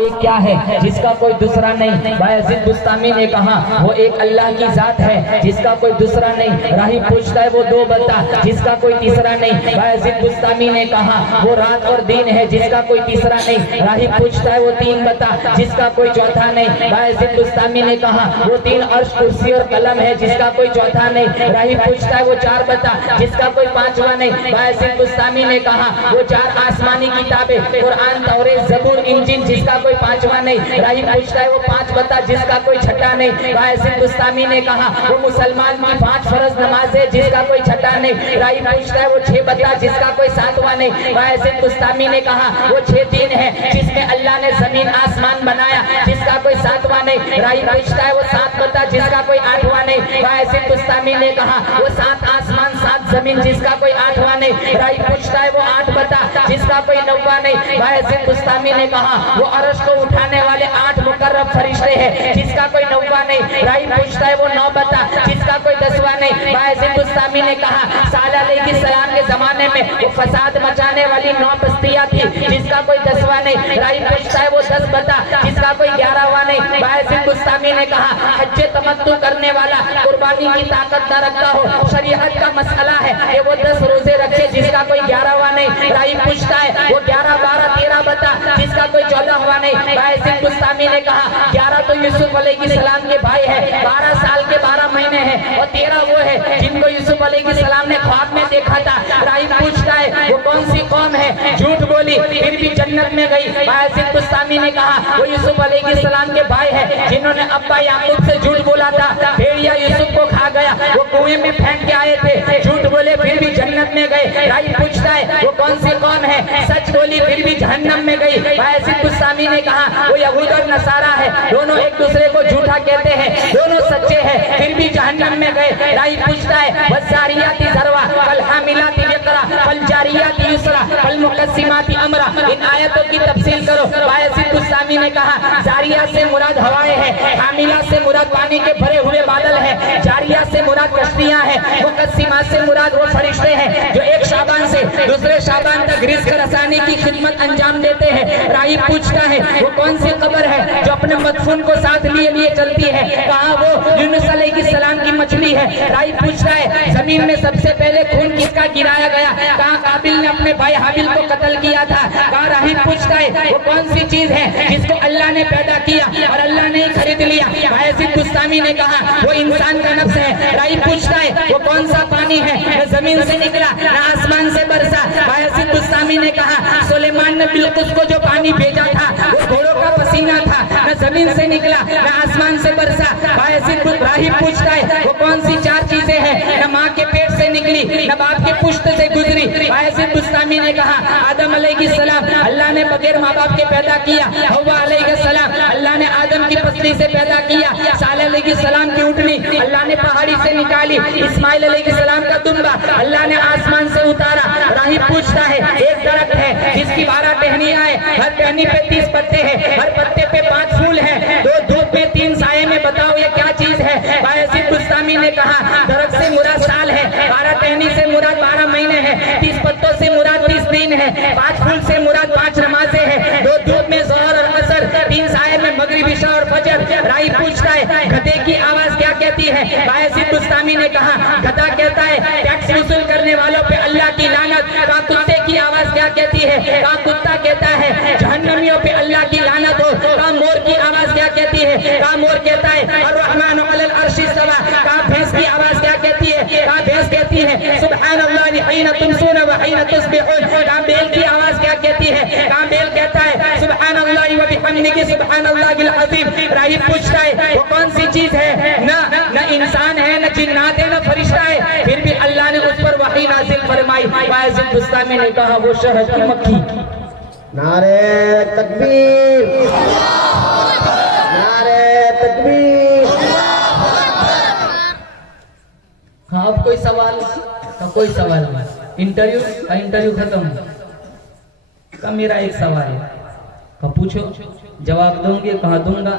एक क्या है जिसका कोई दूसरा नहीं। बायजीद बुस्तामी ने कहा वो एक अल्लाह की जात है जिसका कोई दूसरा नहीं। राही पूछता है वो दो बता जिसका कोई तीसरा नहीं। बायजीद बुस्तामी ने कहा वो रात और दिन है जिसका कोई तीसरा नहीं। राही पूछता है वो तीन बता जिसका कोई चौथा नहीं। बायजीद बुस्तामी ने कहा वो तीन अर्श कुर्सी और कलम है जिसका कोई चौथा नहीं। राही पूछता है वो चार बता जिसका कोई पांचवा नहीं। बायजीद बुस्तामी ने कहा वो चार आसमानी किताबें कुरान तौरेत ज़बूर इंजील जिसका कोई पांचवा नहीं। राही पूछता है वो पांच बता जिसका कोई छठा नहीं। बायजीद बुस्तामी ने कहा वो मुसलमान की 5 फर्ज नमाज है जिसका कोई छठा नहीं। राही पूछता है वो 6 बता जिसका कोई सातवां नहीं। बायजीद बुस्तामी ने कहा वो 6 दिन है जिसमें अल्लाह ने जमीन आसमान बनाया जिसका कोई सातवां नहीं। राही पूछता है वो 7 बता जिसका कोई आठवां नहीं। बायजीद बुस्तामी ने कहा वो 7 आसमान 7 जमीन जिसका कोई आठवां नहीं। राही पूछता है वो 8 बता जिसका कोई 9वां नहीं। बायजीद बुस्तामी ने कहा वो अर्श को उठाने वाले 8 मुकर्रब फरिश्ते हैं जिसका कोई 9वां नहीं। राही पूछता है वो 9 बता जिसका कोई 10वां नहीं। बायजीद बुस्तामी ने कहा साल अलैहिस्सलाम के जमाने में वो फसाद मचाने वाली 9 बस्तियां थी जिसका कोई 10वां नहीं। राही पूछता है वो 10 बता जिसका कोई 11वां नहीं। बायजीद बुस्तामी ने कहा हज तमत्तु करने वाला कुर्बानी की ताकत न रखता हो शरीयत का मसला है कि वो 10 रोजे रखे जिसका कोई 11वां नहीं। राही पूछता है वो 11, 12, 13 बता जिसका कोई 14वां नहीं। बायजीद बुस्तामी ने कहा 11 तो यूसुफ अलैहिस्सलाम के भाई है, 12 साल के 12 महीने हैं और 13 वो है जिनको यूसुफ अलैहिस्सलाम ने ख्वाब में देखा था। राही पूछता है वो कौन सी कौम है झूठ बोली फिर भी जन्नत में गई। बायजीद बुस्तामी ने कहा वो यूसुफ अलैहिस्सलाम के भाई है जिन्होंने अब्बा याकूब से झूठ बोला था, भेड़िया यूसुफ को खा गया, वो कुएं में फेंक के आए थे, झूठ बोले फिर भी जन्नत में गए। राही पूछता है वो कौन सी कौम है सच बोली फिर भी जहन्नम में गई। बायजीद बुस्तामी ने कहा वो यहूद और नसारा है, दोनों एक दूसरे को झूठा कहते हैं, दोनों सच्चे हैं फिर भी जहन्नम में गए। राही पूछता है वज़ारियाती ज़रवा फल हामिलाती विक़रा फल जारियाती युसरा फल मुक़स्सिमाती अमरा, इन आयतों की तफसील करो। बायजीद बुस्तामी ने कहा जारिया से मुराद हवाएं हैं, हामिला से मुराद पानी के भरे हुए बादल है, जारिया से मुराद कश्तियां हैं, मुक़स्सिमा से मुराद वो फरिश्ते हैं जो एक शाबान से दूसरे शाबान तक रिज़्क़ रसानी की खिदमत अंजाम देते हैं। राही पूछता है वो कौन सी कब्र है जो अपने मदफून को साथ लिए चलती है, कहा वो यूनुस अलैहिस्सलाम की मछली है। राही पूछता है जमीन में सबसे पहले खून किसका गिराया गया, कहा काबिल ने अपने भाई हाबिल को कत्ल किया था। कहा राही पूछता है वो कौन सी चीज है जिसको अल्लाह ने पैदा किया और अल्लाह ने खरीद लिया। बायजीद बुस्तामी ने कहा वो इंसान का नफ्स है। राही पूछता है वो कौन सा पानी है न जमीन से निकला न आसमान से बरसा। बायजीद बुस्तामी ने कहा सुलेमान ने बिल्कुस को जो पानी भेजा था वो घोड़ों का पसीना था, न जमीन से निकला न आसमान से बरसा। बायजीद राही पूछता है वो कौन सी 4 चीजें हैं न माँ के पेट से निकली न बाप के पुश्त से गुजरी। बायजीद बुस्तामी ने कहा आदम अलैहिस्सलाम अल्लाह ने बगैर माँ बाप के पैदा किया, हव्वा अलैहिस्सलाम अल्लाह ने आदम की पसली से पैदा किया, सालेह अलैहिस्सलाम की ऊँटनी अल्लाह ने पहाड़ी से निकाली, इस्माइल अलैहिस्सलाम का दुम्बा अल्लाह ने आसमान से उतारा। राही पूछता है एक दरख्त है जिसकी 12 टहनियां है, हर टहनी पे 30 पत्ते हैं, हर पत्ते पे 5 फूल हैं, 2 धूप में 3 साये में, बताओ ये क्या चीज है। बायजीद बुस्तामी ने कहा दरख्त से मुराद साल है, 12 टहनी से मुराद 12 महीने हैं, 30 पत्तों से मुराद 30 दिन है, 5 फूल से मुराद 5 नमाजें हैं, 2 धूप में ज़ोहर और असर, 3 साये में मगरिब इशा और फजर। राही पूछता है गधे की आवाज क्या कहती है। बायजीद बुस्तामी ने कहा गधा कहता है टैक्स वसूल करने वालों पे अल्लाह की लानत। कहा कुत्ते की आवाज क्या कहती है। कहा कुत्ता कहता है जहन्नमियों पे अल्लाह की लानत हो। कहा मोर की आवाज क्या कहती है। कहा मोर कहता है अर्रहमानु अलल अर्शी इस्तवा। कहा भैंस की आवाज क्या कहती है। कहा भैंस कहती है सुब्हानल्लाह हिना तुमसून व हिना तुस्बिहून। कहा बैल की आवाज क्या कहती है। कहा बैल कहता है सुब्हानल्लाह व बिहम्दिही सुब्हानल्लाहिल अज़ीम। राही पूछता है वो कौन सी चीज है, न इंसान है न जिन्नात है न फरिश्ता है, फिर भी अल्लाह ने उस पर वही नाज़िल फरमाई। बायजीद बुस्तामी ने कहा वो शहद की मक्खी। नारे तकबीर, नारे तकबीर। हाँ अब कोई सवाल का कोई सवाल नहीं, इंटरव्यू खत्म का मेरा एक सवाल है का पूछो जवाब दूंगे, कहा दूंगा।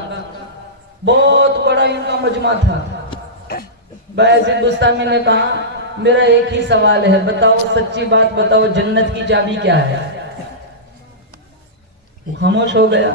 बहुत बड़ा इनका मजमा था। बायजीद बुस्तामी ने कहा मेरा एक ही सवाल है, बताओ सच्ची बात बताओ जन्नत की चाबी क्या है। खामोश हो गया।